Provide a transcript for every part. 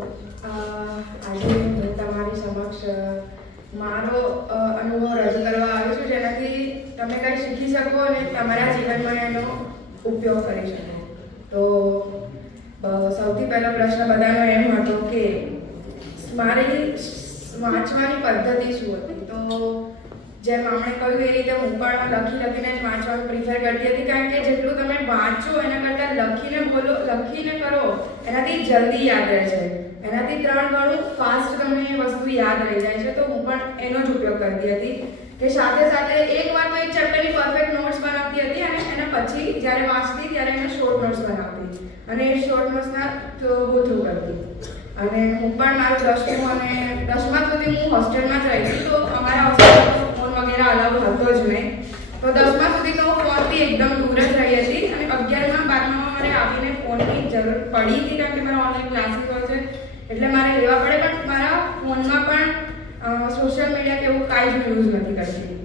આજે હું તમારી સમક્ષ મારો અનુભવ રજૂ કરવા આવ્યો છું, જેનાથી તમે કંઈ શીખી શકો અને તમારા જીવનમાં એનો ઉપયોગ કરી શકો. તો સૌથી પહેલો પ્રશ્ન બધાનો એમ હતો કે, મારી વાંચવાની પદ્ધતિ શું હતી? તો જેમ આપણે કહ્યું એ રીતે હું પણ લખી લખીને જ વાંચવાનું પ્રિફર કરતી હતી કારણ કે જેટલું તમે વાંચો એના કરતાં લખીને બોલો, લખીને કરો, એનાથી જલ્દી યાદ રહે છે. એનાથી ત્રણ ગણું ફાસ્ટ તમને વસ્તુ યાદ રહી જાય છે. તો હું પણ એનો જ ઉપયોગ કરતી હતી કે સાથે સાથે એક વાર તો એક ચેપ્ટરની પરફેક્ટ નોટ્સ બનાવતી હતી અને એના પછી જ્યારે વાંચતી ત્યારે એને શોર્ટ નોટ્સ બનાવતી. અને એ શોર્ટ નોટ્સના બધું કરતી. અને હું પણ મારું દસમું અને દસમા સુધી હું હોસ્ટેલમાં જ રહી હતી. તો અમારા હોસ્ટેલમાં તો ફોન અલાઉ હતો જ નહીં. તો દસમા સુધી તો હું ફોનથી એકદમ દૂર જ રહી હતી અને અગિયારમાં, બારમાં મારે આવીને ફોનની જરૂર પડી હતી કારણ કે મારા ઓનલાઈન ક્લાસીસ હોય છે. એટલે મારે લેવા પડે, પણ મારા ફોનમાં પણ સોશિયલ મીડિયા કે એવું કાંઈ જ યુઝ નથી કરતી.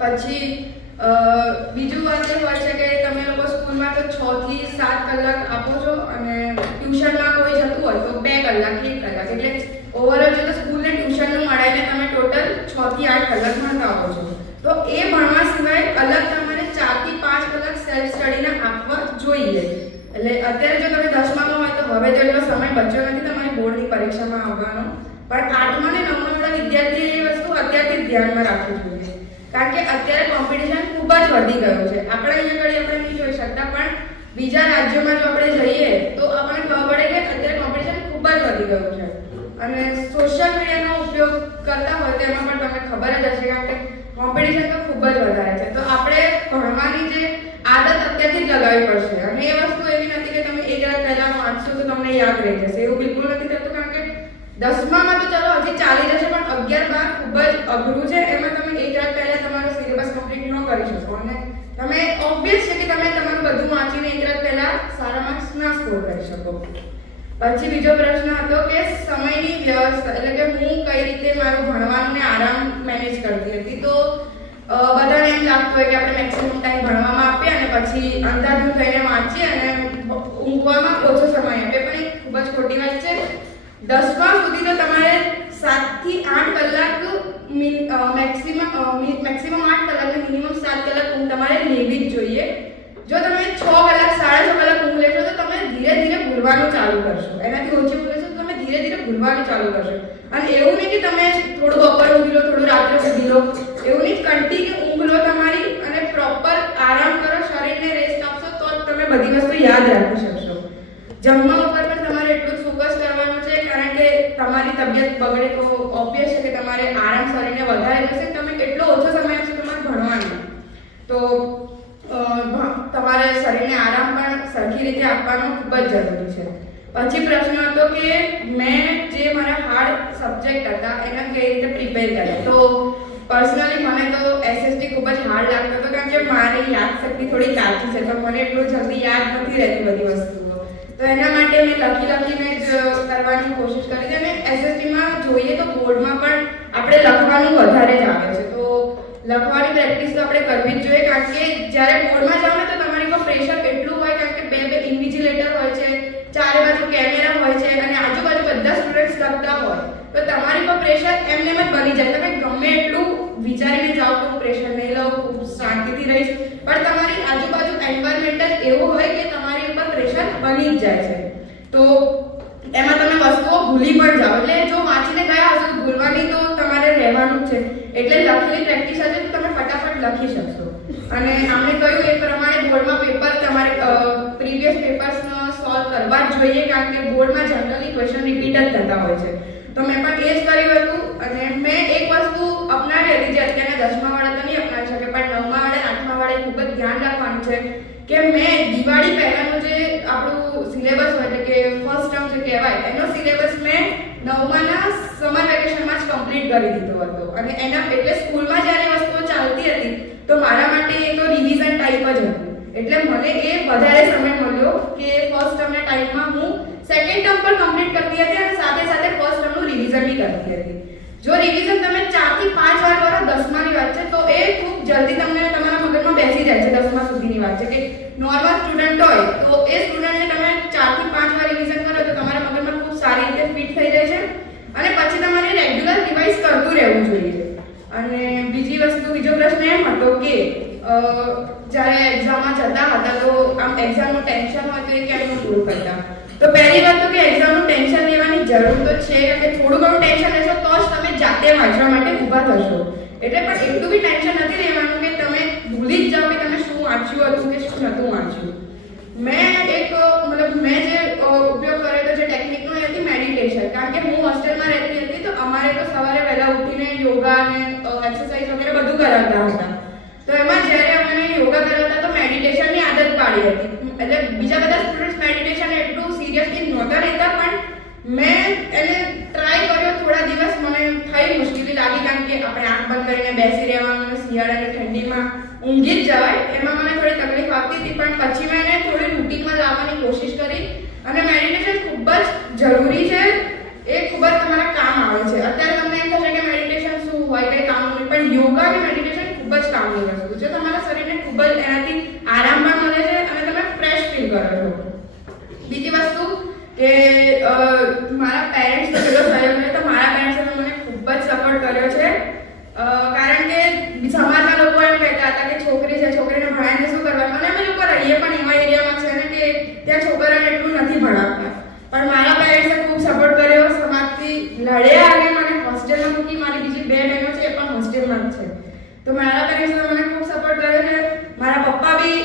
પછી બીજું વાત એ હોય છે કે તમે લોકો સ્કૂલમાં તો છ થી સાત કલાક આપો છો અને ટ્યુશનમાં કોઈ જતું હોય તો બે કલાક, એક કલાક. એટલે ઓવરઓલ જો તો સ્કૂલને ટ્યુશનનું મળાવીને તમે ટોટલ છ આઠ કલાક ભણતા હોવ છો. તો એ ભણવા સિવાય અલગ તમારે ચારથી પાંચ કલાક સેલ્ફ સ્ટડીને આપવા જોઈએ. એટલે અત્યારે જો તમે દસમામાં હોય તો હવે તો એટલો સમય બચ્યો નથી તમારી બોર્ડની પરીક્ષામાં આવવાનો. પણ આઠમા ને નવમા વાળા એ વસ્તુ અત્યારથી ધ્યાનમાં રાખવી જોઈએ. કારણ કે અત્યારે કોમ્પિટિશન ખૂબ જ વધી ગયું છે. આપણે અહીંયા આગળ આપણે નહીં જોઈ શકતા, પણ બીજા રાજ્યોમાં જો આપણે જઈએ, તો આપણને ખબર પડે કે અત્યારે કોમ્પિટિશન ખૂબ જ વધી ગયું છે. અને સોશિયલ મીડિયાનો ઉપયોગ કરતા હોય તો એમાં પણ તમને ખબર જ હશે, કારણ કે કોમ્પિટિશન તો ખૂબ જ વધારે છે. તો આપણે ભણવાની જે આદત અત્યારથી જ લગાવવી પડશે. અને એ વસ્તુ એવી નથી કે તમે એક રાત પહેલા વાંચશો તો તમને યાદ રહી જશે. એવું બિલકુલ નથી થતું, કારણ કે દસમામાં તો ચલો હજી ચાલી જશે, પણ અગિયાર બાર ખૂબ જ અઘરું છે. એમાં તમે એક રાત પહેલા તમારો સિલેબસ કમ્પ્લીટ ન કરી શકો. અને તમે ઓબ્વિયસ છે કે તમે તમારું બધું વાંચીને એક રાત પહેલા સારા માર્ક્સ ના સ્કોર કરી શકો. પછી બીજો પ્રશ્ન હતો કે સમયની વ્યવસ્થા, એટલે કે હું કઈ રીતે મારું ભણવાનું ને આરામ મેનેજ કરતી હતી. તો બધાને એમ લાગતું હોય કે આપણે મેક્સિમમ ટાઈમ ભણવામાં આપીએ અને પછી અંધાધૂન થઈને વાંચીએ અને ઊંઘવામાં ઓછો સમય આપીએ. પણ એ ખૂબ જ ખોટી વાત છે. દસમા સુધી તો તમારે સાતથી આઠ કલાક મેક્સિમમ મેક્સિમમ આઠ કલાક મિનિમમ સાત કલાક તમારે લેવી જ જોઈએ. જો તમે છ કલાક સાડા છ કલાક ઊંઘ લેશો તો તમે ધીરે ધીરે ભૂલવાનું ચાલુ કરશો. એનાથી ઓછી ભૂલે તો તમે ધીરે ધીરે ભૂલવાનું ચાલુ કરશો. અને એવું નહીં કે તમે થોડું બપોર ઊંઘી લો, થોડું રાત્રે ઊંઘી લો. એવું નહીં, કન્ટિન્યુ ઊંઘ લો તમારી અને પ્રોપર આરામ કરો, શરીરને રેસ્ટ આપશો તો જ તમે બધી વસ્તુ યાદ રાખી શકશો. જમવા ઉપર પણ તમારે એટલું ફોકસ કરવાનું છે, કારણ કે તમારી તબિયત બગડે તો ઓબ્વિયસ છે કે તમારે આરામ શરીરને વધારે જશે તમે એટલો ઓછો સમય હશે તમારે ભણવાનો. તો તમારે શરીરને આરામ રીતે આપવાનો ખૂબ જ જરૂરી છે. પછી પ્રશ્ન હતો કે મેં જે મારા હાર્ડ સબ્જેક્ટ હતા એને કઈ રીતે પ્રિપેર કર્યા? તો પર્સનલી મને તો એસએસટી ખૂબ જ હાર્ડ લાગતો હતો કારણ કે મારી યાદશક્તિ થોડી કાચી છે, તો મને એટલું જલ્દી યાદ નથી રહેતી બધી વસ્તુઓ. તો એના માટે મેં લખી લખીને જ કરવાની કોશિશ કરી હતી અને એસએસટીમાં જોઈએ તો બોર્ડમાં પણ આપણે લખવાનું વધારે જ આવે છે. તો લખવાની પ્રેક્ટિસ તો આપણે કરવી જ જોઈએ કારણ કે જ્યારે બોર્ડમાં જાઓ ને તો તમારી પર પ્રેશર એટલું હોય કારણ કે બે બે ઇન્વિજિલેટર હોય છે ચારે બાજુ કેમેરા હોય છે અને આજુબાજુ બધા સ્ટુડન્ટ્સ લખતા હોય તો તમારી પર પ્રેશર એમને એમ જ બની જાય તમે ગમે એટલું વિચારીને જાઓ કે હું પ્રેશર નહીં લઉં ખૂબ શાંતિથી રહીશ પણ તમારી આજુબાજુ એન્વાયરમેન્ટ જ એવું હોય કે તમારી ઉપર પ્રેશર બની જ જાય છે તો એમાં તમે વસ્તુઓ ભૂલી પણ જાઓ. એટલે જો વાંચીને ગયા હશો તો ભૂલવાની તો તમારે રહેવાનું જ છે. એટલે લખેલી પ્રેક્ટિસ હશે તો તમે ફટાફટ લખી શકશો. અને આમણે કહ્યું એ પ્રમાણે બોર્ડમાં પેપર તમારે પ્રીવિયસ પેપર્સનો સોલ્વ કરવા જ જોઈએ કારણ કે બોર્ડમાં જનરલી ક્વેશ્ચન રિપીટ જ થતા હોય છે. તો મેં પણ એ જ કર્યું હતું અને મેં એક વસ્તુ અપનાવી હતી જે અત્યારના દસમા વાળા તો નહીં અપનાવી શકે પણ નવમા વાળા આઠમા વાળાએ ખૂબ જ ધ્યાન રાખવાનું છે કે મેં દિવાળી પહેલાનું જે આપણું સિલેબસ હોય એટલે કે ફર્સ્ટ ટર્મ જે કહેવાય, એનો સિલેબસ મેં નવમાના સમર વેકેશનમાં જ કમ્પ્લીટ કરી દીધો હતો. અને એના એટલે સ્કૂલમાં જ્યારે વસ્તુઓ ચાલતી હતી, તો મારા માટે એ તો રિવિઝન ટાઈપ જ હતું. એટલે મને એ વધારે સમય મળ્યો કે ફર્સ્ટ ટર્મના ટાઈમમાં હું સેકન્ડ ટર્મ પણ કમ્પ્લીટ કરતી હતી અને સાથે સાથે ફર્સ્ટ ટર્મનું રિવિઝન બી કરતી હતી. જો રિવિઝન તમે ચારથી પાંચ વાર કરો, દસમાની વાત છે, તો એ ખૂબ જલ્દી તમને તમારા મગજમાં બેસી જાય છે, દસમા સુધીની વાત છે કે નોર્મલ સ્ટુડન્ટ હોય, તો એ સ્ટુડન્ટને તમે ચારથી પાંચ વાર રિવિઝન કરો તો તમારા મગજમાં ખૂબ સારી રીતે ફિટ થઈ જાય છે. અને પછી તમારે રેગ્યુલર રિવાઇઝ કરતું રહેવું જોઈએ. અને બીજી વસ્તુ, બીજો પ્રશ્ન એમ હતો કે જ્યારે એક્ઝામમાં જતા હતા, તો આમ એક્ઝામનું ટેન્શન હોય તો એ કેમનું દૂર કરતા? તો પહેલી વાત તો કે એક્ઝામનું ટેન્શન લેવાની જરૂર તો છે, કારણ કે થોડું ઘણું ટેન્શન લેશો તો જ તમે જાતે વાંચવા માટે ઊભા થશો. એટલે પણ એટલું બી ટેન્શન નથી લેવાનું કે તમે ભૂલી જ જાઓ વાંચ્યું હતું કે શું નહોતું વાંચ્યું મેં એક મતલબ મેં જે અ, ઉપયોગ કરેલો જે ટેકનિકનો એ હતી મેડિટેશન કારણ કે હું હોસ્ટેલમાં રહેતી હતી તો અમારે તો સવારે વહેલા ઉઠીને યોગા અને એક્સરસાઇઝ વગેરે બધું કરાવતા હતા। તો એમાં જ્યારે અમને યોગા કરાવતા તો મેડિટેશનની આદત પાડી હતી. એટલે બીજા બધા સ્ટુડન્ટ્સ મેડિટેશન એટલું સિરિયસલી નહોતા લેતા પણ મેં એને ટ્રાય કર્યો. થોડા દિવસ મને થઈ મુશ્કેલી લાગી કારણ કે આપણે આંખ બંધ કરીને બેસી રહેવાનું અને શિયાળાની ઠંડીમાં ઊંઘી જ જવાય એમાં મને થોડી તકલીફ આવતી હતી પણ પછી મેં એને થોડી રૂટીનમાં લાવવાની કોશિશ કરી અને મેડિટેશન ખૂબ જ જરૂરી છે એ ખૂબ જ તમારા કામ આવે છે અત્યારે તમને એમ થશે કે મેડિટેશન શું હોય કઈ કામનું નહીં પણ યોગા અને મેડિટેશન ખૂબ જ કામની વસ્તુ છે તમારા શરીરને ખૂબ જ એનાથી આરામ પણ મળે છે અને તમે ફ્રેશ ફીલ કરો છો બીજી વસ્તુ કે અ, મારા પેરેન્ટ્સનો પેલો સહયોગ છે તો મારા પેરેન્ટ્સે તો મને ખૂબ જ સપોર્ટ કર્યો છે અ, કારણ કે સમાજના લોકો એમ કહેતા હતા કે છોકરી છે છોકરીને ભણાવીને શું કરવાનું અને અમે લોકો રહીએ પણ એવા એરિયામાં છે ને કે ત્યાં છોકરાને એટલું નથી ભણાવતા પણ મારા પેરેન્ટ્સે ખૂબ સપોર્ટ કર્યો સમાજથી લડ્યા અને મને હોસ્ટેલમાં મૂકી મારી બીજી બે બહેનો છે એ પણ હોસ્ટેલમાં જ છે તો મારા પેરેન્ટ્સે મને ખૂબ સપોર્ટ કર્યો છે મારા પપ્પા બી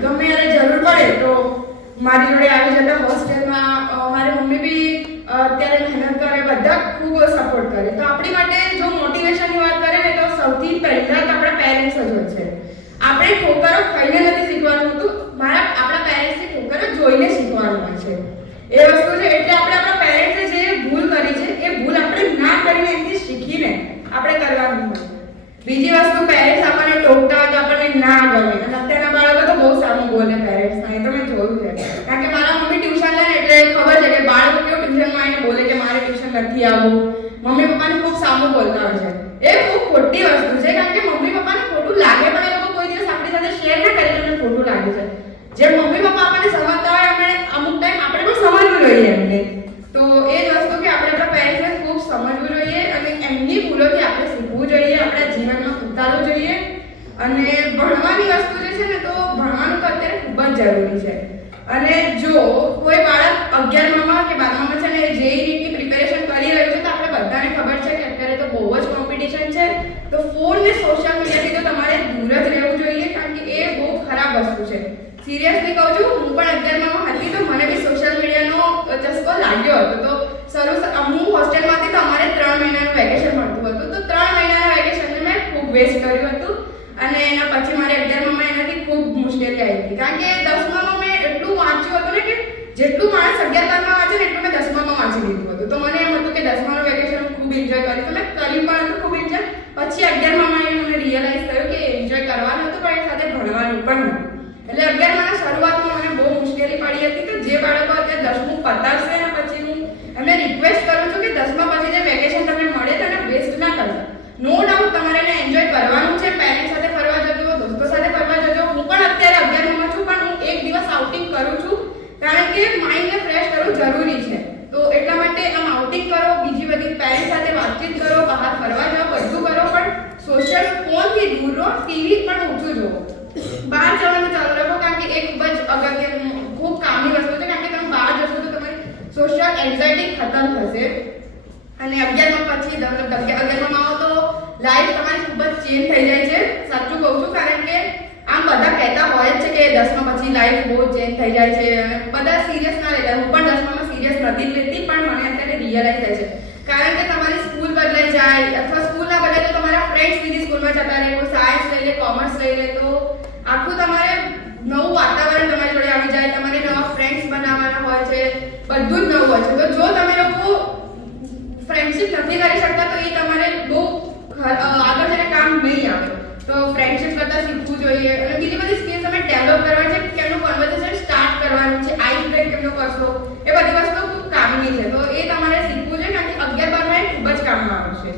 ગમે ત્યારે જરૂર પડે તો મારી જોડે આવી જતા હોસ્ટેલમાં મારી મમ્મી બી અત્યારે મહેનત કરે, બધા ખૂબ સપોર્ટ કરે. તો આપણી માટે જો મોટિવેશનની વાત કરે ને, તો સૌથી પહેલા તો આપણા પેરેન્ટ્સ જ હોય છે. આપણે ઠોકરો ખાઈને નથી શીખવાનું હતું. મારા, આપણા પેરેન્ટ્સની ઠોકરો જોઈને શીખવાનું હોય છે. એ વસ્તુ છે, એટલે આપણે આપણા પેરેન્ટ્સે જે ભૂલ કરી છે, એ ભૂલ આપણે ના કરીને એથી શીખીને આપણે કરવાનું હોય. બીજી વસ્તુ પેરેન્ટ્સ આપણને ટોકતા હોય તો આપણને ના ગમે. અને અત્યારના બાળકો તો બહુ સારું બોલે પેરેન્ટ્સ એ તો મેં જોયું છે કારણ કે મારા મમ્મી ટ્યુશન લે ને એટલે ખબર છે કે બાળકો કેવું ટ્યુશનમાં આવીને બોલે કે મારે ટ્યુશન નથી આવવું મમ્મી પપ્પાને ખૂબ સામું બોલતા હોય છે. એ ખૂબ ખોટી વસ્તુ છે કારણ કે મમ્મી પપ્પાને ખોટું લાગે પણ એ લોકો કોઈ દિવસ આપણી સાથે શેર ના કરે તમને ખોટું લાગે છે. જે મમ્મી પપ્પા આપણને સમજતા હોય આપણે અમુક ટાઈમ આપણે પણ સમજવું જોઈએ એમને. તો એ જ વસ્તુ કે આપણે આપણા પેરેન્ટ્સને ખૂબ સમજવું જોઈએ અને એમની ભૂલોથી આપણે શીખવું જોઈએ, આપણા જીવનમાં ઉતારવું જોઈએ. અને ભણવાની વસ્તુ જે છે ને તો ભણવાનું તો અત્યારે ખૂબ જ જરૂરી છે. અને જો કોઈ બાળક અગિયારમાં કે બારમામાં છે ને જે રીતની પ્રિપેરેશન કરી રહ્યું છે તો આપણે બધાને ખબર છે કે અત્યારે તો બહુ જ કોમ્પિટિશન છે તો ફોન ને સોશિયલ મીડિયાથી તો તમારે દૂર જ રહેવું જોઈએ, કારણ કે એ બહુ ખરાબ વસ્તુ છે. સિરિયસલી કહું છું, હું પણ અગિયારમાં હતી તો મને બી સોશિયલ મીડિયાનો ચસ્કો લાગ્યો હતો. તો શરૂ હું હોસ્ટેલમાંથી તો અમારે ત્રણ મહિનાનું વેકેશન મળતું હતું. તો ત્રણ મહિનાના વેકેશનને મેં ખૂબ વેસ્ટ કર્યું હતું. અને એના પછી મારે અગિયારમાં એનાથી ખૂબ મુશ્કેલી આવી હતી. કારણ કે દસમામાં મેં એટલું વાંચ્યું હતું ને કે જેટલું માણસ અગિયાર બારમાં વાંચે ને એટલું મેં દસમામાં વાંચી લીધું હતું. તો મને એમ હતું કે દસમાનું વેકેશન ખૂબ એન્જોય કર્યું તો મેં કર્યું પણ હતું, ખૂબ પછી અગિયારમાં મને રિયલાઇઝ થયું કે એન્જોય કરવાનું હતું, પણ એ સાથે ભણવાનું પણ એટલે અગિયારમાં શરૂઆતમાં મને બહુ મુશ્કેલી પડી હતી તો જે બાળકો અત્યારે દસમું પતાવશે અને પછી હું એમને રિક્વેસ્ટ કરું છું કે દસમા પછી જે વેકેશન તમને મળે તો એને વેસ્ટ ના કરતા નો ડાઉટ તમારે એને એન્જોય કરવાનું છે પેરેન્ટ્સ સાથે ફરવા જજો દોસ્તો સાથે ફરવા જજો હું પણ અત્યારે અગિયારમાં છું પણ હું એક દિવસ આઉટિંગ કરું છું કારણ કે માઇન્ડને ફ્રેશ કરવું જરૂરી છે તો એટલા માટે આમ આઉટિંગ કરો બીજી બધી પેરેન્ટ્સ સાથે વાતચીત કરો બહાર ફરવા જાઓ બધું કરો પણ સોશિયલ ફોનથી દૂર રહો ટીવી પણ ઓછું જુઓ બહાર જવાનું ચાલુ રાખો કારણ કે એ ખૂબ જ અગત્યનું ખૂબ કામની વસ્તુ છે કારણ કે તમે બહાર જશો તો એન્ઝાઇટી ખતમ થશે. અને અગિયારમાં પછી અગિયારમાં આવો તો લાઈફ તમારી ખૂબ જ ચેન્જ થઈ જાય છે. સાચું કહું છું, કારણ કે આમ બધા કહેતા હોય જ છે કે દસમા પછી લાઈફ બહુ ચેન્જ થઈ જાય છે. બધા સિરિયસ ના લેતા હું પણ દસમામાં સિરિયસ નથી લેતી પણ મને અત્યારે રિયલાઇઝ થાય છે કારણ કે તમારી સ્કૂલ બદલાઈ જાય અથવા સ્કૂલ ના બદલાય તો તમારા ફ્રેન્ડ્સ બીજી સ્કૂલમાં જતા રહે કોઈ સાયન્સ લઈ લે કોમર્સ લઈ લે તો આખું તમારે નવું વાતાવરણ તમારી જોડે આવી જાય તમારે નવા ફ્રેન્ડ્સ બનાવવાના હોય છે બધું જ નવું હોય છે તો જો તમે લોકો ફ્રેન્ડશિપ નથી કરી શકતા તો એ તમારે બહુ ખ- અ, આગળ જઈને કામ નહીં આવે તો ફ્રેન્ડશિપ કરતા શીખવું જોઈએ અને બીજી બધી સ્કિલ્સ તમે ડેવલપ કરવા છે કેમનું કન્વર્સેશન સ્ટાર્ટ કરવાનું છે આઈ બ્રેક કેમનો કરશો? એ બધી વસ્તુ ખૂબ કામની છે. તો એ તમારે શીખવું છે, કારણ કે અગિયાર બારમાં ખૂબ જ કામમાં આવશે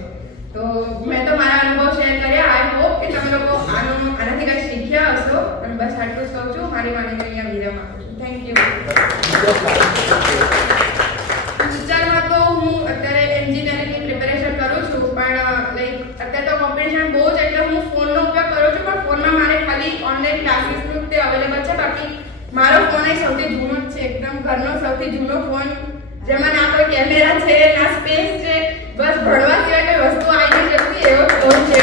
તો મેં તો મારા અનુભવ શેર કર્યા. આઈ હોપ કે તમે લોકો આનો આનાથી કંઈ શીખ્યા હશો. અને બસ આટલું જ કહું છું. મારી વાણીને અહીંયા વિરામ આપું છું. થેન્ક યુ વિચારમાં તો હું અત્યારે એન્જિનિયરિંગની પ્રિપેરેશન કરું છું પણ લાઈક અત્યારે તો કોમ્પિટિશન બહુ જ એટલે હું ફોનનો ઉપયોગ કરું છું પણ ફોનમાં મારે ખાલી ક્લાસીસનું તે અવેલેબલ છે. બાકી મારો ફોન એ સૌથી જૂનો છે. એકદમ ઘરનો સૌથી જૂનો ફોન જેમાં ના કોઈ કેમેરા છે, ના સ્પેસ છે. બસ ભણવા સિવાય કોઈ વસ્તુ આવી શકતી એવો ફોન છે.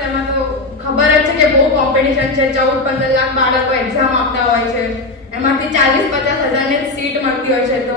તેમાં તો ખબર જ છે કે બહુ કોમ્પિટિશન છે. ચૌદ પંદર લાખ બાળકો એક્ઝામ આપતા હોય છે. એમાંથી ચાલીસ પચાસ હજારની સીટ મળતી હોય છે. તો